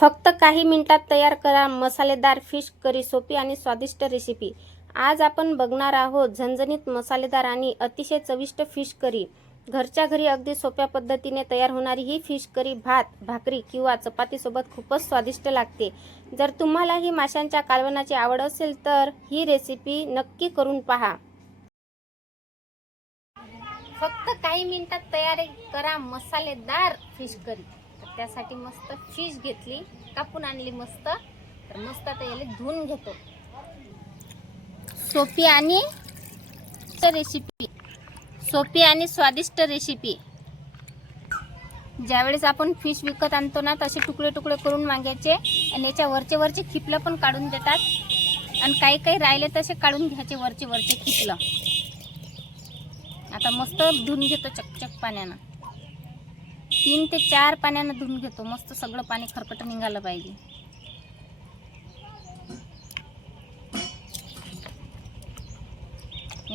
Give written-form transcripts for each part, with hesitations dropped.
फक्त काही मिनिटात तयार करा मसालेदार फिश करी, सोपी आणि स्वादिष्ट रेसिपी। आज आपण बघणार आहोत झणझणीत मसालेदार आणि अतिशय चविष्ट फिश करी। घरच्या घरी अगदी सोप्या पद्धतीने तयार होणारी ही फिश करी भात, भाकरी किंवा चपातीसोबत खूपच स्वादिष्ट लागते। जर तुम्हाला ही माशांच्या कालवणाची आवड असेल तर ही रेसिपी नक्की करून पहा। फक्त काही मिनिटात तयार करा मसालेदार फिश करी। तर त्यासाठी मस्त फिश घेतली, कापून आणली मस्त। तर मस्त आता याला धुवून घेतो। सोपी आणि स्वादिष्ट रेसिपी। ज्यावेळेस आपण फिश विकत आणतो ना तसे तुकडे तुकडे करून मागायचे आणि याच्या वरचे खिपलं पण काढून देतात आणि काही काही राहिले तसे काढून घ्यायचे वरचे खिपलं। आता मस्त धुवून घेतो चकचक पाण्यानं, 3 ते 4 पाण्यानं धुवून घेतो। मस्त सगळं पाणी खरकट निघालं पाहिजे।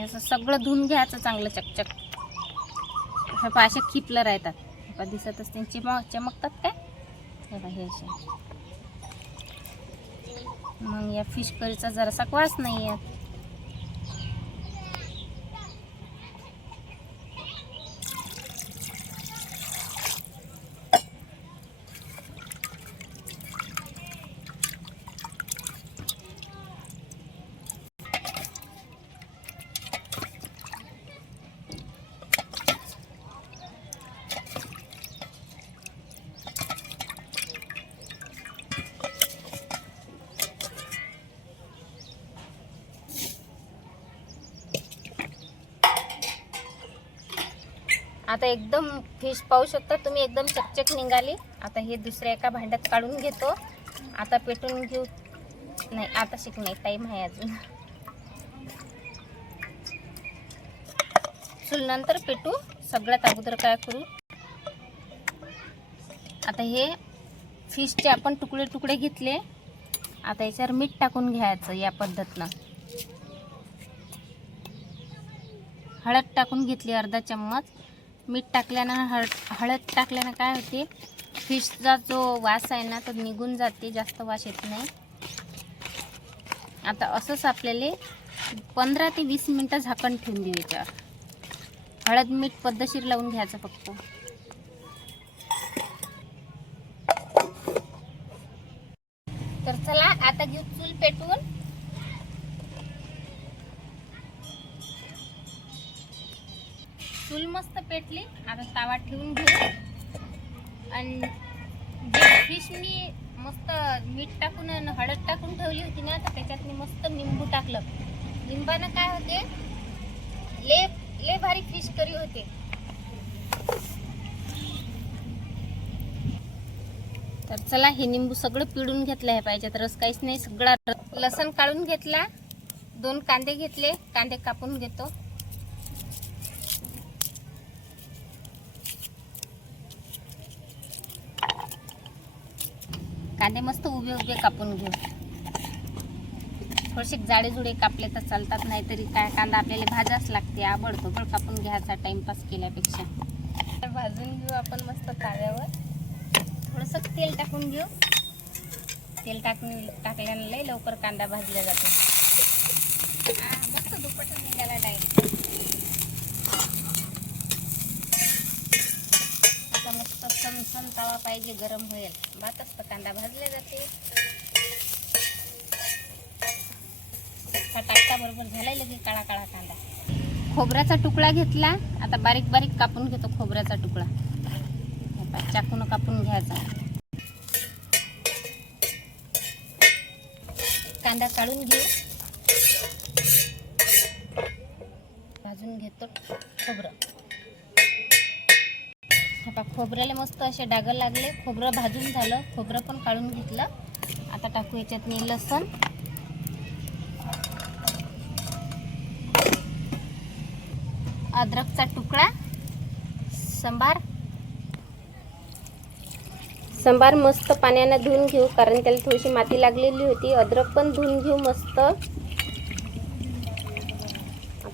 असं सगळं धुवून घ्यायचं चांगलं चकचक। हे असे खिपलं राहतात, दिसत असते चमकतात काय हे असे। मग या फिश करीचा जरासा वास नाही आहे। आता एकदम फिश पाहू शकता तुम्ही, एकदम चकचक निघाली। आता हे दुसऱ्या एका भांड्यात काढून घेतो। आता पेटून घेऊ, नाही आता शिक नाही, टाइम आहे अजून। चूल नंतर पेटू। सगळ्यात अगोदर काय करू, आता हे फिशचे आपण तुकडे तुकडे घेतले। आता याच्यावर मीठ टाकून घ्यायचं या पद्धतीनं। हळद टाकून घेतली अर्धा चम्मच। मीठ टाकल्यानं हळद टाकल्यानं काय होते, फिशचा जो वास आहे ना तो निघून जाते, जास्त वास येत नाही। आता असंच आपल्याला 15 ते 20 मिनिटं झाकण ठेवून देऊ याच्यावर। हळद मीठ पद्धतशीर लावून घ्यायचं फक्त। तर चला आता घेऊ चूल पेटवून। चूल मस्त पेटली। आता तावा ठेवून घेऊ आणि जे फिश मी मस्त मीठ टाकून आणि हळद टाकून ठेवली होती ना, तर त्याच्यात मी मस्त निंबू टाकलं। लिंबानं काय होते, ले भारी फिश करी होते। तर चला हे निंबू सगळं पिळून घेतलं आहे पाहिजे, तर रस काहीच नाही, सगळा। लसण काढून घेतला, 2 कांदे घेतले, कांदे कापून घेतो। कांदे मस्त उभे उभे कापून घेऊ। थोडेसे जाडे जुडे कापले तर चालतात, नाहीतरी काय कांदा आपल्याला भाजाच लागते। आबडधोबड कापून घ्यायचा टाइमपास केल्यापेक्षा। तर भाजून घेऊ आपण मस्त ताव्यावर। थोडंसं तेल टाकून घेऊ। तेल टाकल्यानं लय लवकर कांदा भाजला जातो। मस्त दुपट निघाला डायरेक्ट। आता मस्त सनसन तवा पाहिजे, गरम होईल भातच तर कांदा भाजला जाते। टाकता बरोबर झालाय लगे काळा काळा कांदा। खोबऱ्याचा तुकडा घेतला, आता बारीक बारीक कापून घेतो खोबऱ्याचा तुकडा। चाकून कापून घ्यायचा। कांदा काढून घेऊ, भाजून घेतो खोबरं। खोबऱ्याला मस्त असे डाग लागले, खोबरं भाजून झालं, खोबरं पण काढून घेतलं। आता टाकू याच्यात लसण, अद्रकचा तुकडा, संबार मस्त पाण्याने धुवून घेऊ, कारण त्याला थोडीशी माती लागलेली होती। अद्रक पण धुवून घेऊ मस्त। आता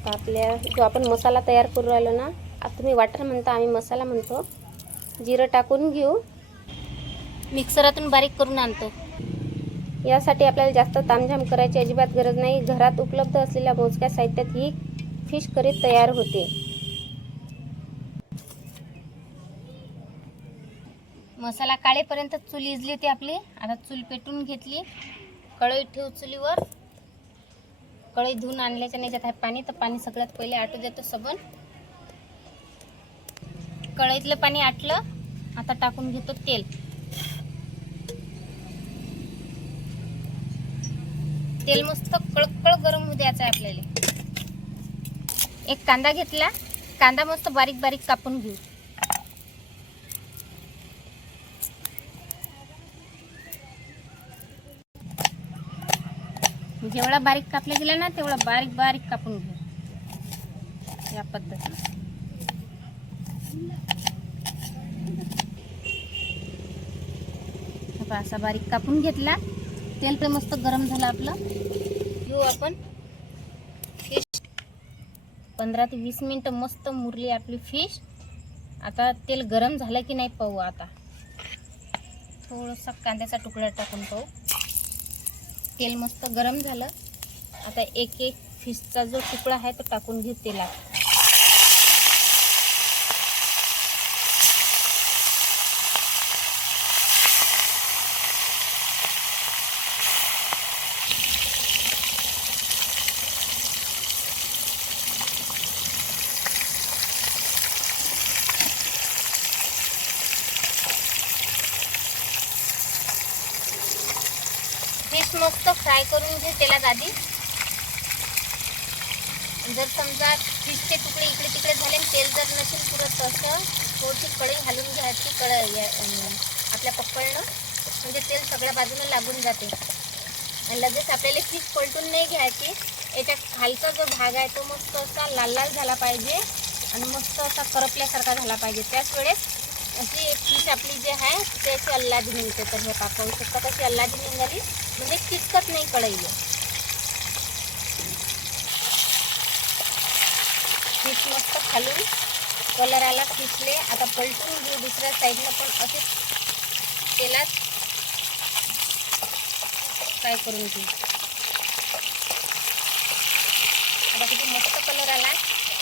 आपल्या जो आपण मसाला तयार करू राहिलो ना, आता तुम्ही वाटण म्हणता, आम्ही मसाला म्हणतो। जिरं टाकून घेऊ, मिक्सरातून बारीक करून आणतो। यासाठी आपल्याला जास्त तामझाम करायची अजिबात गरज नाही। घरात उपलब्ध असलेल्या मोजक्या साहित्यात ही फिश करी तयार होते। मसाला काढेपर्यंत चूल इजली होती आपली। आता चूल पेटून घेतली, कढई ठेवू चुलीवर। कढई धुवून आणल्याच्या याच्यात आहे पाणी, तर पाणी सगळ्यात पहिले आटू देतो सबन। कढईतलं पाणी आटलं, आता टाकून घेतो तेल। तेल मस्त कळकळ गरम होऊ द्यायचं आहे आपल्याला। एक कांदा घेतला, कांदा मस्त बारीक बारीक कापून घेऊ। जेवढा बारीक कापला गेला ना तेवढा बारीक बारीक कापून घेऊ या पद्धतीने। असा बारीक कापून घेतला। तेल पण मस्त गरम झालं आपलं। घेऊ आपण फिश। 15 ते 20 मिनिटं मस्त मुरली आपली फिश। आता तेल गरम झालं की नाही पाहू। आता थोडासा कांद्याचा तुकडा टाकून पाहू। तेल मस्त गरम झालं। आता एक एक फिशचा जो तुकडा आहे तो टाकून घेऊ तेलात। फिश मस्त फ्राय करून घे तेलात आधी। जर समजा फिशचे तुकडे इकडे तिकडे झाले, तेल जर नसेल पुरत असं थोडीशी कढई घालून घ्यायची। आपल्या पकडनं म्हणजे तेल सगळ्या बाजूने लागून जाते। आणि लगेच आपल्याला फिश पलटून नाही घ्यायची। याच्या खालचा जो भाग आहे तो मस्त असा लाल लाल झाला पाहिजे आणि मस्त असा करपल्यासारखा झाला पाहिजे। त्याच वेळेस अशी फिश आपली जी आहे त्याची अल्लादी निघते। तर हे पाहू शकता कशी अल्लादी निघाली, म्हणजे चिटकत नाही कढईला। फिश मस्त खालून कलर आला फिशले। आता पलटून घेऊ दुसऱ्या साईडनं पण असेच तेलात फ्राय करून घेऊ। आता किती मस्त कलर आला,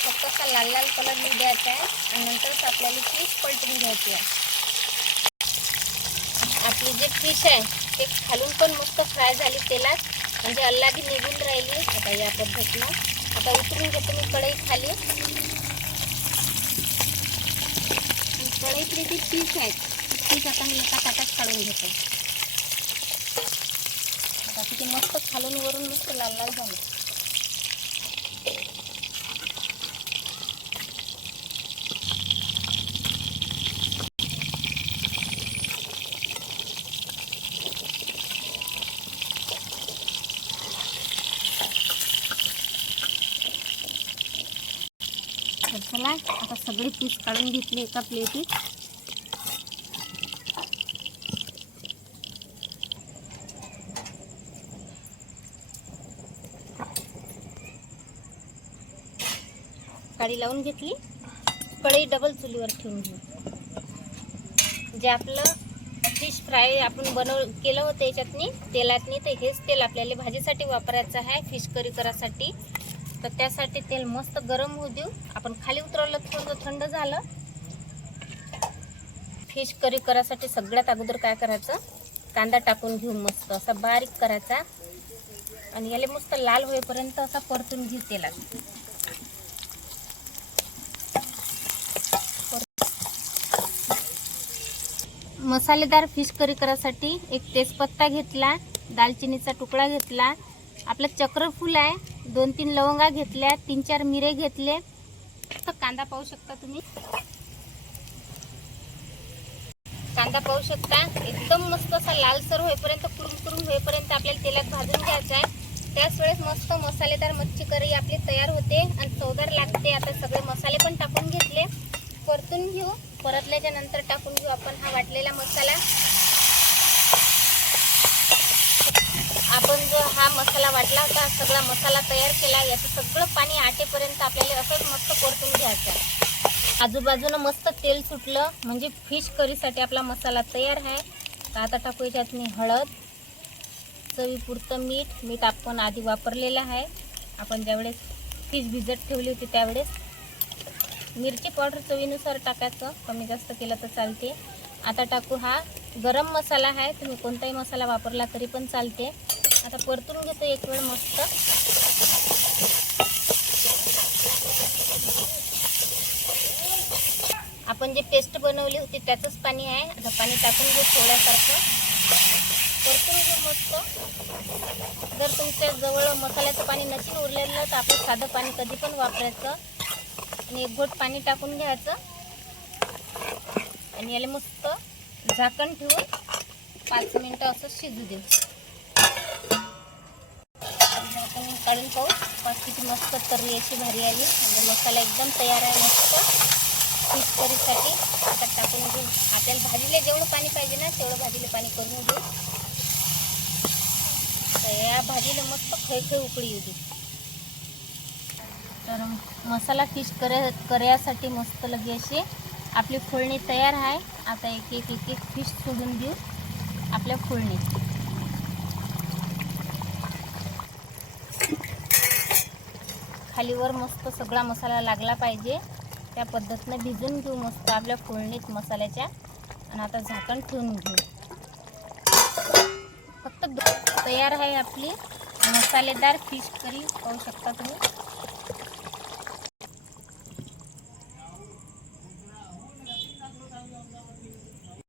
फक्त असा लाल लाल कलर नाही द्यायचा आहे आणि नंतरच आपल्याला फिश पलटून घ्यायची आहे। आपली जे फिश आहे ते खालून पण मस्त फ्राय झाली तेलात, म्हणजे अल्लादी निघून राहिली। आता या पद्धतीनं आता उतरून घेतो मी कढई खाली। कढईतली जी फिश आहे फिश आता मी एका ताटात काढून घेतो। आता किती मस्त खालून वरून मस्त लाल लाल झालं। तर चला आता सगळे पीस काढून घेतले एका प्लेटीत। कढई लावून घेतली, कढई डबल चुलीवर ठेवून घेऊ। जे आपलं फिश फ्राय आपण केलं होतं याच्यातनी तेलातनी, तर हेच तेल आपल्याला भाजीसाठी वापरायचं आहे फिश करी करायसाठी। तर त्यासाठी तेल मस्त गरम होऊ देऊ। आपण खाली उतरवलं, थोडं थंड झालं। फिश करी करायसाठी सगळ्यात अगोदर काय करायचं, कांदा टाकून घेऊ मस्त असा बारीक करायचा आणि याला मस्त लाल होईपर्यंत असा परतून घेऊ तेलात। मसालेदार फिश करी करायसाठी एक तेजपत्ता घेतला, दालचिनीचा तुकडा घेतला, आपलं चक्रफूल आहे, 2-3 लवंगा घेतल्या, 3-4 मिरे घेतले। तर कांदा पाहू शकता तुम्ही, कांदा पाहू शकता एकदम मस्त असा लालसर होईपर्यंत कुरुम होईपर्यंत आपल्याला तेलात भाजून घ्यायचा आहे। त्याच वेळेस मस्त मसालेदार मच्छी करी आपली तयार होते आणि चवदार लागते। आता सगळे मसाले पण टाकून घेतले, परतून घेऊ। परतल्याच्या नंतर टाकून घेऊ आपण हा वाटलेला मसाला। आपण जो हा मसाला वाटला होता, सगळा मसाला तयार केला, याचं सगळं पाणी आटेपर्यंत आपल्याला असंच मस्त परतून घ्यायचं आहे। आजूबाजूनं मस्त तेल सुटलं म्हणजे फिश करीसाठी आपला मसाला तयार आहे। तर आता टाकू याच्यात मी हळद, चवीपुरतं मीठ आपण आधी वापरलेलं आहे. आपण ज्यावेळेस फिश भिजत ठेवली होती त्यावेळेस. मिरची पावडर चवीनुसार टाकायचं, कमी जास्त केलं तर चालते. आता टाकू हा गरम मसाला आहे, तुम्ही कोणताही मसाला वापरला तरी पण चालते. आता परतून घेतो एक वेळ मस्त. आपण जे पेस्ट बनवली होती त्याचंच पाणी आहे. आता पाणी टाकून घेऊ थोड्यासारखं, परतून घेऊ मस्त. जर तुमच्या जवळ मसाल्याचं पाणी नसेल उरलेलं तर आपण साधं पाणी कधी पण वापरायचं आणि एक घोट पाणी टाकून घ्यायचं आणि याला मस्त झाकण ठेवून 5 मिनिटं असं शिजू देऊ. झाकण काढून पाहू किती मस्त तर्री अशी भारी आली. म्हणजे मसाला एकदम तयार आहे मस्त फिश करीसाठी. आता टाकून घेऊ. आपल्याला भाजीला जेवढं पाणी पाहिजे ना तेवढं भाजीला पाणी करून घेऊ. तर या भाजीला मस्त खळखळ उकळी येऊ दे. तर मसाला फिश करण्यासाठी मस्त लगे अशी आपली फोडणी तयार आहे. आता एक एक फिश सोडून देऊ आपल्या फोडणीत. खालीवर मस्त सगळा मसाला लागला पाहिजे त्या पद्धतीने भिजून घेऊ मस्त आपल्या फोडणीत मसाल्याच्या. आणि आता झाकण ठेवून घेऊ. फक्त तयार आहे आपली मसालेदार फिश करी. पाहू शकता तुम्ही.